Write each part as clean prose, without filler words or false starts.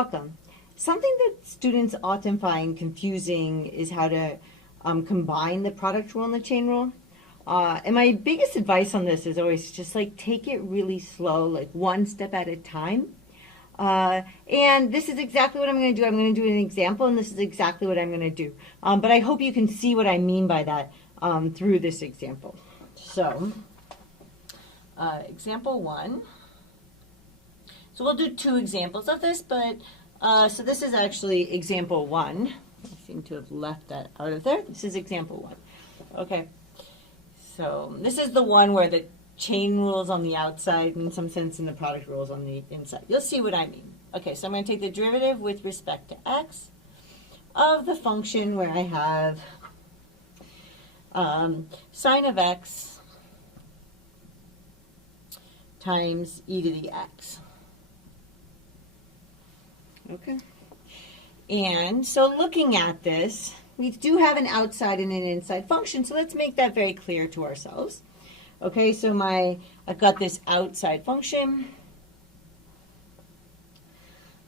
welcome. Something that students often find confusing is how to combine the product rule and the chain rule. And my biggest advice on this is always just like take it really slow, like one step at a time. And this is exactly what I'm going to do. I'm going to do an example, and this is exactly what I'm going to do. But I hope you can see what I mean by that through this example. So, example 1. So we'll do 2 examples of this, but so this is actually example 1. I seem to have left that out of there. This is example 1. Okay. So this is the one where the chain rules on the outside, in some sense, and the product rules on the inside. You'll see what I mean. Okay, so I'm going to take the derivative with respect to x of the function where I have sine of x times e to the x. Okay. And so looking at this, we do have an outside and an inside function, so let's make that very clear to ourselves. Okay, so I've got this outside function,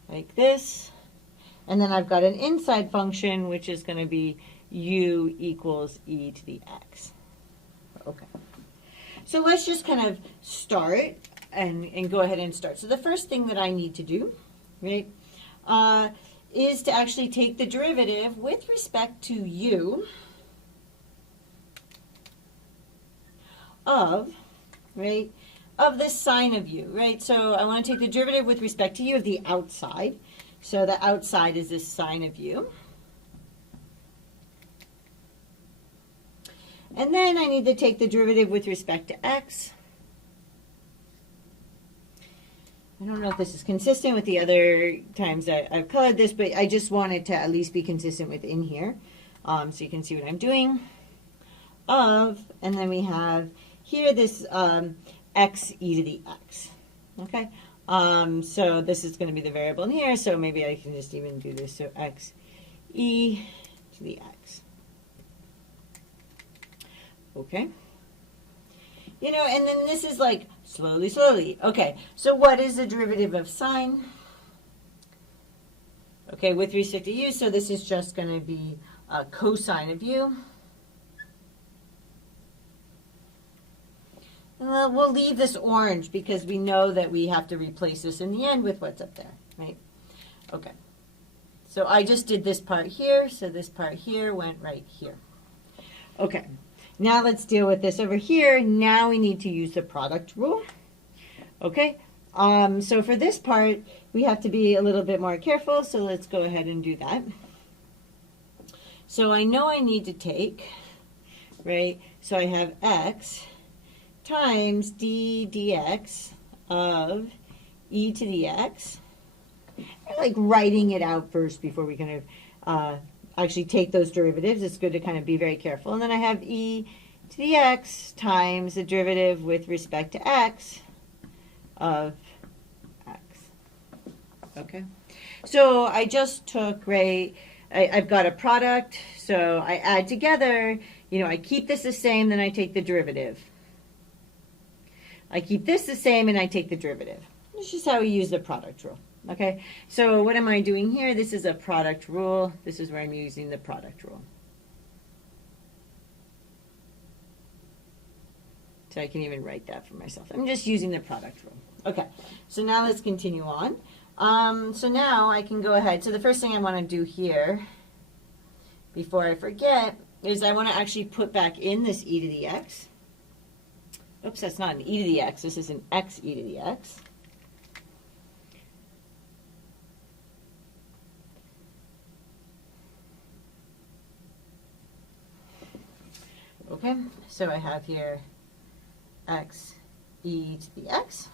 like this, and then I've got an inside function, which is going to be u equals e to the x. Okay. So let's just kind of start and go ahead and start. So the first thing that I need to do, right, is to actually take the derivative with respect to u of, right, of this sine of u, right? So I want to take the derivative with respect to u of the outside. So the outside is this sine of u. And then I need to take the derivative with respect to x. I don't know if this is consistent with the other times that I've colored this, but I just wanted to at least be consistent within here. So you can see what I'm doing. And then we have here this x e to the x. Okay? So this is going to be the variable in here, so maybe I can just even do this. So x e to the x. Okay? You know, and then this is like slowly, slowly. Okay, so what is the derivative of sine? Okay, with respect to u, so this is just going to be cosine of u. And we'll leave this orange because we know that we have to replace this in the end with what's up there, right? Okay, so I just did this part here, so this part here went right here. Okay. Now let's deal with this over here. Now we need to use the product rule. Okay, so for this part, we have to be a little bit more careful, so let's go ahead and do that. So I know I need to take, right, so I have x times d dx of e to the x. I like writing it out first before we kind of actually take those derivatives. It's good to kind of be very careful. And then I have e to the x times the derivative with respect to x of x. Okay. So I just took, right, I've got a product, so I add together, you know, I keep this the same, then I take the derivative. I keep this the same, and I take the derivative. This is just how we use the product rule. Okay, so what am I doing here? This is a product rule. This is where I'm using the product rule. So I can even write that for myself. I'm just using the product rule. Okay, so now let's continue on. So now I can go ahead. So the first thing I want to do here, before I forget, is I want to actually put back in this e to the x. Oops, that's not an e to the x. This is an x e to the x. Okay, so I have here x e to the x.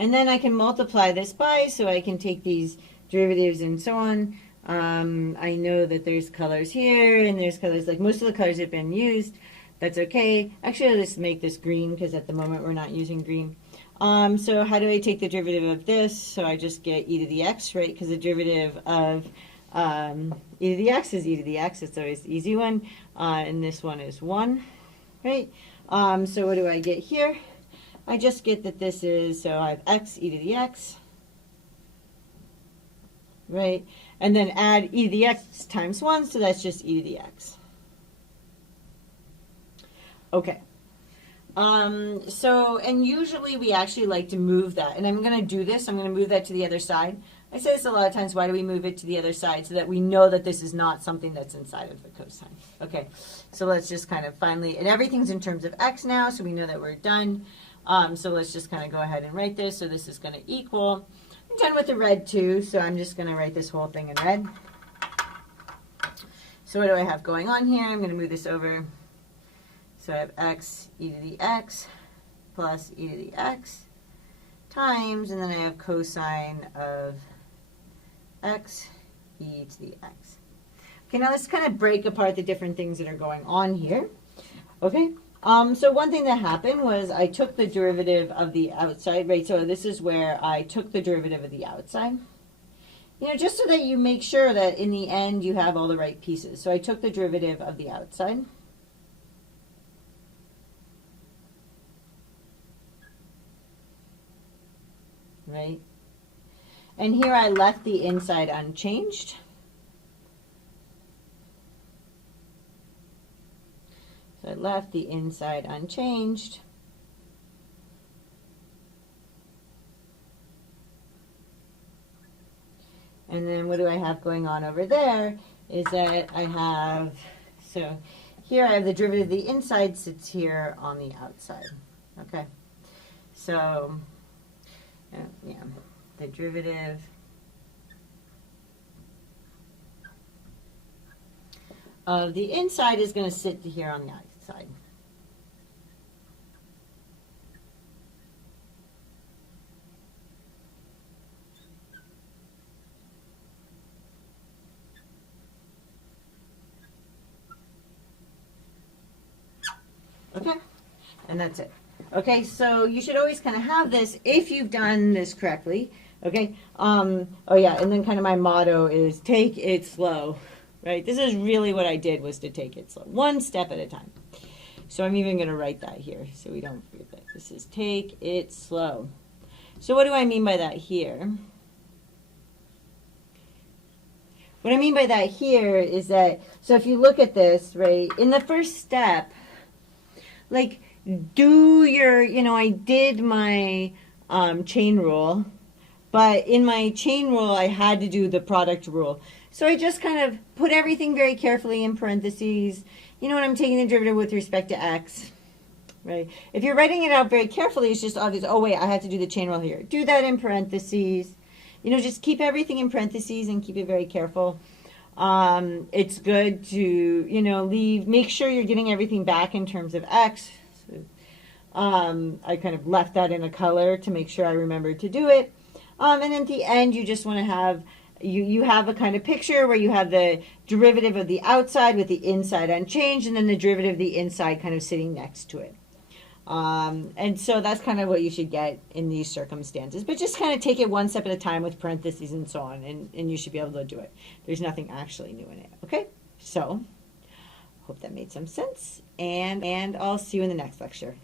And then I can multiply this by, so I can take these derivatives and so on. I know that there's colors here, and there's colors, like most of the colors have been used. That's okay. Actually, I'll just make this green, because at the moment we're not using green. So how do I take the derivative of this? So I just get e to the x, right, because the derivative of e to the x is e to the x. It's always the easy one. And this one is 1, right? So what do I get here? I just get that this is, so I have x e to the x right? And then add e to the x times 1, so that's just e to the x. Okay. And usually we actually like to move that. And I'm going to do this. I'm going to move that to the other side. I say this a lot of times. Why do we move it to the other side? So that we know that this is not something that's inside of the cosine. Okay, so let's just kind of finally, and everything's in terms of x now, so we know that we're done. So let's just kind of go ahead and write this. So this is going to equal, I'm done with the red too, so I'm just going to write this whole thing in red. So what do I have going on here? I'm going to move this over. So I have x e to the x plus e to the x times, and then I have cosine of x e to the x. Okay, now let's kind of break apart the different things that are going on here. Okay, so one thing that happened was I took the derivative of the outside, right? So this is where I took the derivative of the outside. You know, just so that you make sure that in the end you have all the right pieces. So I took the derivative of the outside. Right? And here I left the inside unchanged. So I left the inside unchanged. And then what do I have going on over there is that I have, so here I have the derivative of the inside sits here on the outside. Okay, so yeah, the derivative of the inside is going to sit here on the outside. Okay, and that's it. Okay, so you should always kind of have this if you've done this correctly. Okay, oh yeah, and then kind of my motto is take it slow, right? This is really what I did, was to take it slow, one step at a time. So I'm even going to write that here so we don't forget that. This is take it slow. So what do I mean by that here? What I mean by that here is that, so if you look at this, right, in the first step, like, do your, you know, I did my chain rule, but in my chain rule, I had to do the product rule. So I just kind of put everything very carefully in parentheses. You know, when I'm taking the derivative with respect to x, right? If you're writing it out very carefully, it's just obvious, oh, wait, I have to do the chain rule here. Do that in parentheses. You know, just keep everything in parentheses and keep it very careful. It's good to, you know, make sure you're getting everything back in terms of x. So, I kind of left that in a color to make sure I remembered to do it. And at the end, you just want to have, you have a kind of picture where you have the derivative of the outside with the inside unchanged, and then the derivative of the inside kind of sitting next to it. And so that's kind of what you should get in these circumstances. But just kind of take it one step at a time with parentheses and so on, and you should be able to do it. There's nothing actually new in it. Okay? So, hope that made some sense, and I'll see you in the next lecture.